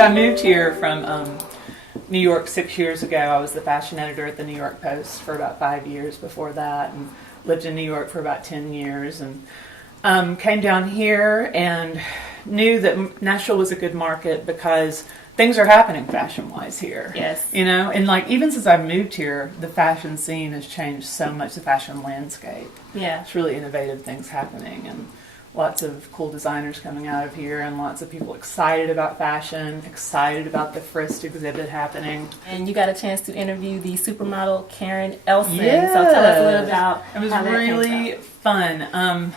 But I moved here from New York 6 years ago. I was the fashion editor at the New York Post for about 5 years before that, and lived in New York for about 10 years, and came down here and knew that Nashville was a good market because things are happening fashion-wise here. Yes. You know, and like even since I've moved here, the fashion scene has changed so much, the fashion landscape. Yeah. It's really innovative things happening, and lots of cool designers coming out of here, and lots of people excited about fashion, excited about the Frist exhibit happening. And you got a chance to interview the supermodel Karen Elson. Yeah. So tell us a little about it was how that really came about. fun.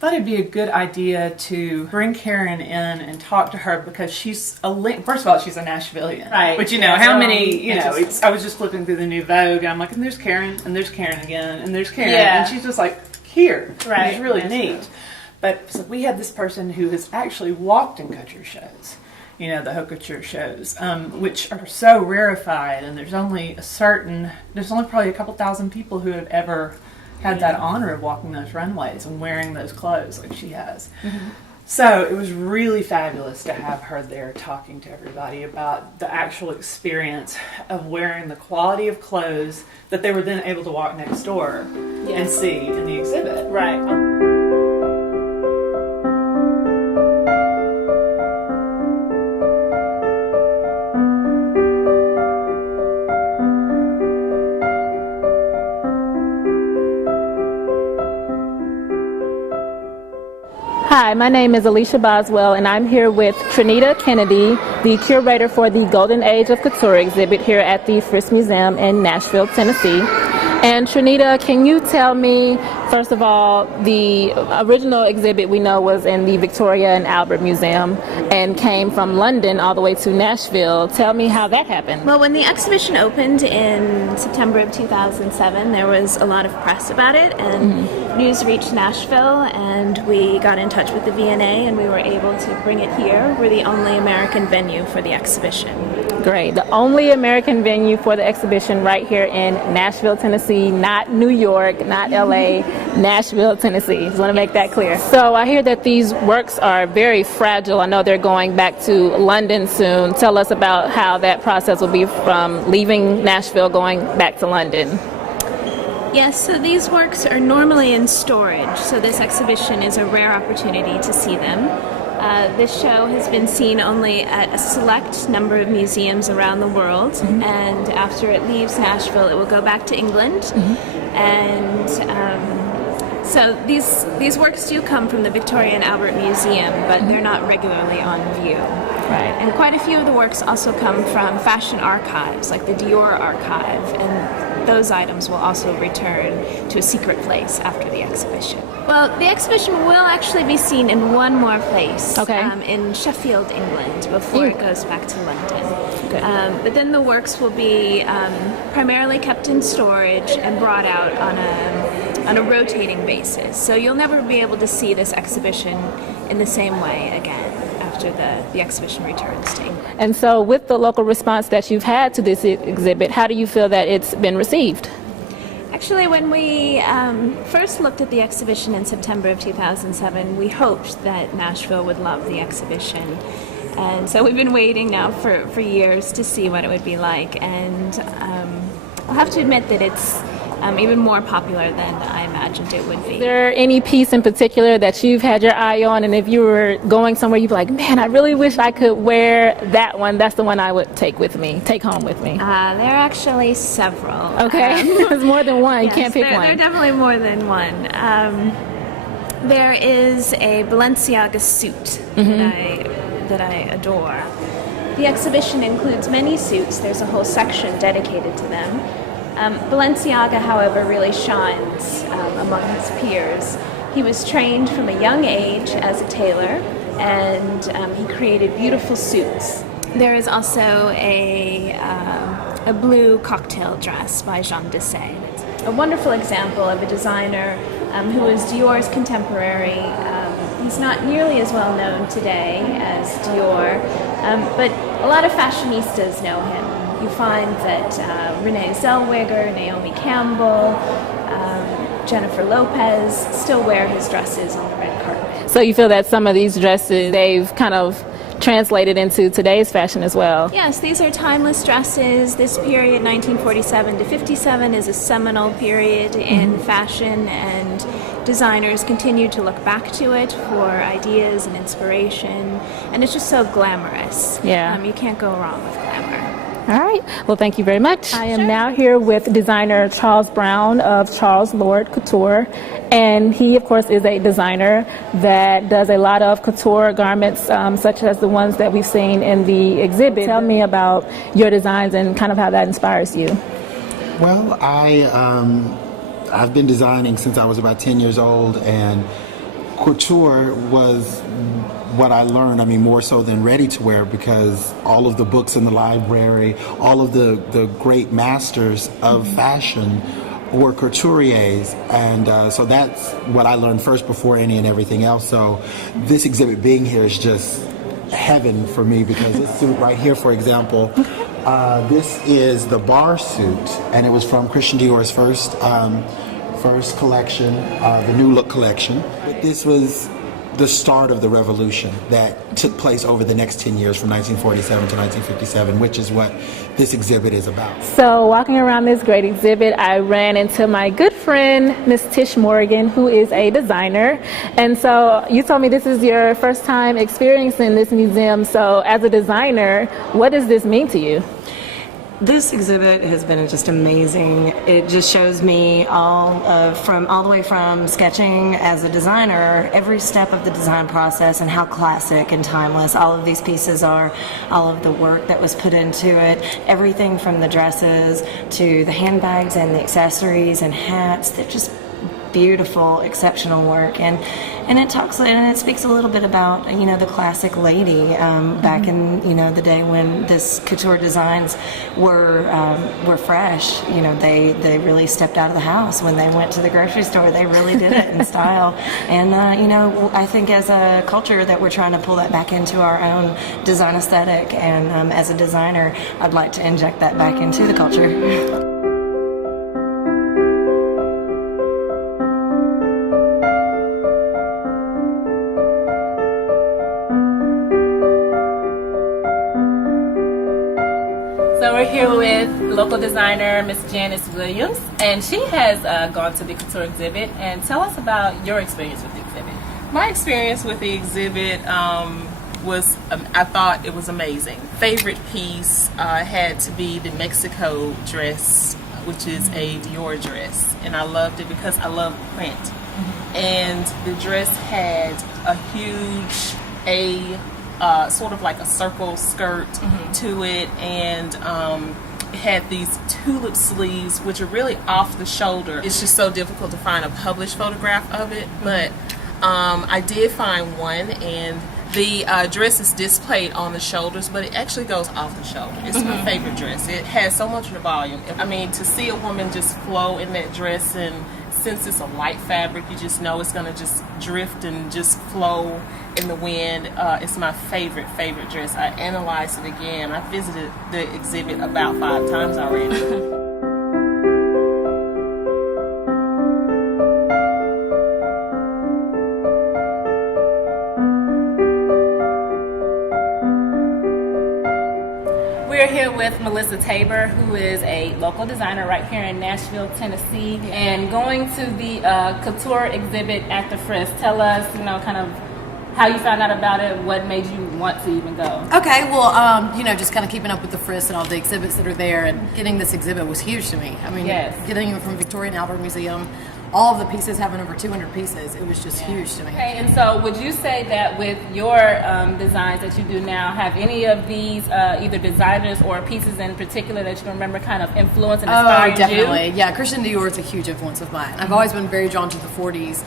Thought it'd be a good idea to bring Karen in and talk to her because she's first of all, she's a Nashvilleian. Right. But you know, how many, you know, I was just flipping through the new Vogue and I'm like, and there's Karen, and there's Karen again, and there's Karen. Yeah. And she's just like, here. Right. It's really That's neat. true. But so we had this person who has actually walked in couture shows, you know, the haute couture shows, which are so rarefied, and there's only probably a couple thousand people who have ever had that honor of walking those runways and wearing those clothes like she has. Mm-hmm. So it was really fabulous to have her there talking to everybody about the actual experience of wearing the quality of clothes that they were then able to walk next door and see in the exhibit. Right. Hi, my name is Alicia Boswell, and I'm here with Trinita Kennedy, the curator for the Golden Age of Couture exhibit here at the Frist Museum in Nashville, Tennessee. And Trinita, can you tell me, first of all, the original exhibit we know was in the Victoria and Albert Museum and came from London all the way to Nashville. Tell me how that happened. Well, when the exhibition opened in September of 2007, there was a lot of press about it, and news reached Nashville, and we got in touch with the V&A, and we were able to bring it here. We're the only American venue for the exhibition. Great. The only American venue for the exhibition right here in Nashville, Tennessee, not New York, not LA, Nashville, Tennessee. Just want to make that clear. So I hear that these works are very fragile. I know they're going back to London soon. Tell us about how that process will be from leaving Nashville going back to London. Yes, so these works are normally in storage, so this exhibition is a rare opportunity to see them. This show has been seen only at a select number of museums around the world, and after it leaves Nashville, it will go back to England. And so these works do come from the Victoria and Albert Museum, but they're not regularly on view. Right. And quite a few of the works also come from fashion archives, like the Dior archive, and those items will also return to a secret place after the exhibition. Well, the exhibition will actually be seen in one more place, in Sheffield, England, before it goes back to London. But then the works will be primarily kept in storage and brought out on a rotating basis. So you'll never be able to see this exhibition in the same way again after the exhibition returns to England. And so with the local response that you've had to this exhibit, how do you feel that it's been received? Actually, when we first looked at the exhibition in September of 2007, we hoped that Nashville would love the exhibition. And so we've been waiting now for years to see what it would be like. And I'll have to admit that it's even more popular than I imagined it would be. Is there any piece in particular that you've had your eye on, and if you were going somewhere, you'd be like, man, I really wish I could wear that one. That's the one I would take home with me. There are actually several. Okay, there's more than one. Yes, you can't pick one. There are definitely more than one. There is a Balenciaga suit that I adore. The exhibition includes many suits. There's a whole section dedicated to them. Balenciaga, however, really shines among his peers. He was trained from a young age as a tailor, and he created beautiful suits. There is also a blue cocktail dress by Jean Dessay. It's a wonderful example of a designer who was Dior's contemporary. He's not nearly as well known today as Dior, but a lot of fashionistas know him. You find that Renee Zellweger, Naomi Campbell, Jennifer Lopez still wear his dresses on the red carpet. So you feel that some of these dresses, they've kind of translated into today's fashion as well. Yes, these are timeless dresses. This period, 1947 to 57, is a seminal period in fashion, and designers continue to look back to it for ideas and inspiration. And it's just so glamorous. Yeah. You can't go wrong with glamour. All right. Well, thank you very much. I am now here with designer Charles Brown of Charles Lord Couture. And he, of course, is a designer that does a lot of couture garments, such as the ones that we've seen in the exhibit. Tell me about your designs and kind of how that inspires you. Well, I've been designing since I was about 10 years old, and couture was what I learned, more so than ready-to-wear, because all of the books in the library, all of the great masters of fashion were couturiers, and so that's what I learned first before any and everything else. So this exhibit being here is just heaven for me, because this suit right here, for example, this is the bar suit, and it was from Christian Dior's first collection, the New Look collection. But this was the start of the revolution that took place over the next 10 years from 1947 to 1957, which is what this exhibit is about. So walking around this great exhibit, I ran into my good friend, Miss Tish Morgan, who is a designer. And so you told me this is your first time experiencing this museum. So as a designer, what does this mean to you? This exhibit has been just amazing. It just shows me all the way from sketching as a designer, every step of the design process, and how classic and timeless all of these pieces are, all of the work that was put into it, everything from the dresses to the handbags and the accessories and hats. They're just beautiful, exceptional work, and it speaks a little bit about the classic lady back in the day when this couture designs were fresh. They really stepped out of the house when they went to the grocery store. They really did it in style, and I think as a culture that we're trying to pull that back into our own design aesthetic, and as a designer, I'd like to inject that back into the culture. So we're here with local designer Miss Janice Williams, and she has gone to the couture exhibit. And tell us about your experience with the exhibit. My experience with the exhibit was, I thought it was amazing. Favorite piece had to be the Mexico dress, which is a Dior dress, and I loved it because I love print. And the dress had a huge sort of like a circle skirt to it, and it had these tulip sleeves, which are really off the shoulder. It's just so difficult to find a published photograph of it, but I did find one, and the dress is displayed on the shoulders, but it actually goes off the shoulder. It's my favorite dress. It has so much volume. To see a woman just flow in that dress, and since it's a light fabric, you just know it's going to just drift and just flow in the wind. It's my favorite dress. I analyzed it again. I visited the exhibit about 5 times already. We're here with Melissa Tabor, who is a local designer right here in Nashville, Tennessee, and going to the couture exhibit at the Frist. Tell us, kind of how you found out about it, what made you want to even go. Okay, well, just kind of keeping up with the Frist and all the exhibits that are there, and getting this exhibit was huge to me. Getting it from Victoria and Albert Museum, all of the pieces having over 200 pieces, it was just huge to me. Okay, and so would you say that with your designs that you do now, have any of these either designers or pieces in particular that you remember kind of influence and inspired you? Oh, definitely. Yeah, Christian Dior is a huge influence of mine. I've always been very drawn to the 40s.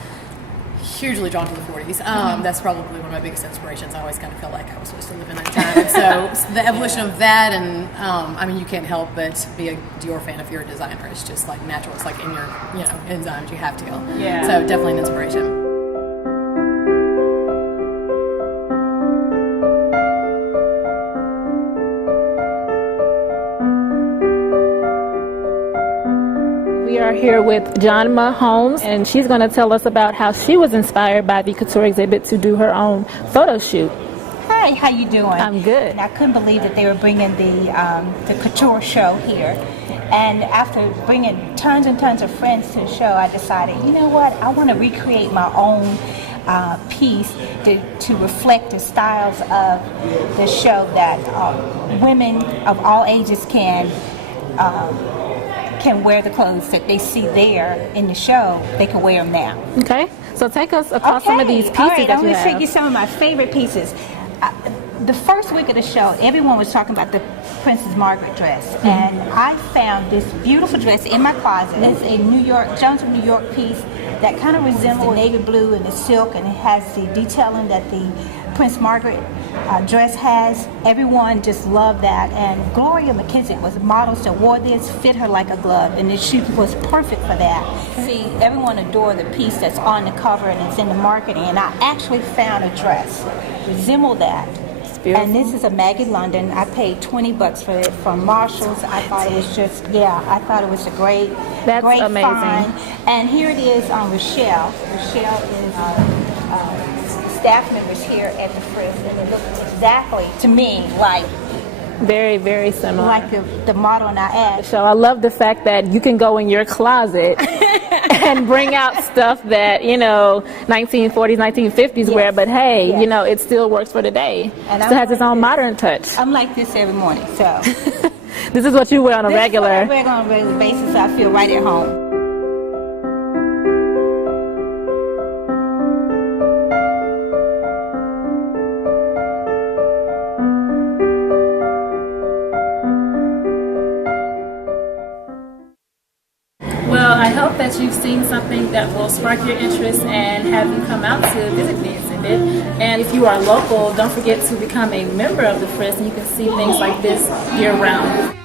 Hugely drawn to the 40s. That's probably one of my biggest inspirations. I always kind of felt like I was supposed to live in that time. And so the evolution of that, and you can't help but be a Dior fan if you're a designer. It's just like natural. It's like in your enzymes. You have to. Yeah. So definitely an inspiration. We are here with Genma Holmes, and she's going to tell us about how she was inspired by the couture exhibit to do her own photo shoot. Hi, how you doing? I'm good. And I couldn't believe that they were bringing the Couture show here. And after bringing tons and tons of friends to the show, I decided, you know what? I want to recreate my own piece to reflect the styles of the show that women of all ages can wear the clothes that they see there in the show. They can wear them now. Okay, so take us across some of these pieces All right, that I'm you going to show have. you some of my favorite pieces. The first week of the show, everyone was talking about the Princess Margaret dress, and I found this beautiful dress in my closet. It's a Jones of New York piece that kind of resembles the navy blue and the silk, and it has the detailing that the Prince Margaret dress has. Everyone just loved that, and Gloria McKissick was the model that wore this, fit her like a glove, and she was perfect for that. See, everyone adored the piece that's on the cover and it's in the marketing, and I actually found a dress resemble that. And this is a Maggie London. I paid $20 for it from Marshalls. I thought it was just, I thought it was a great amazing. find. And here it is on Rochelle. Rochelle is staff members here at the Frist, and it looks exactly to me like very, very similar. Like the model in our ad. So I love the fact that you can go in your closet and bring out stuff that, 1940s, 1950s wear, but hey, it still works for today. And it still has its own modern touch. I'm like this every morning, so. This is what you wear on a regular. I wear on a regular basis, so I feel right at home. Well, I hope that you've seen something that will spark your interest and have you come out to visit the exhibit. And if you are local, don't forget to become a member of the Frist, and you can see things like this year-round.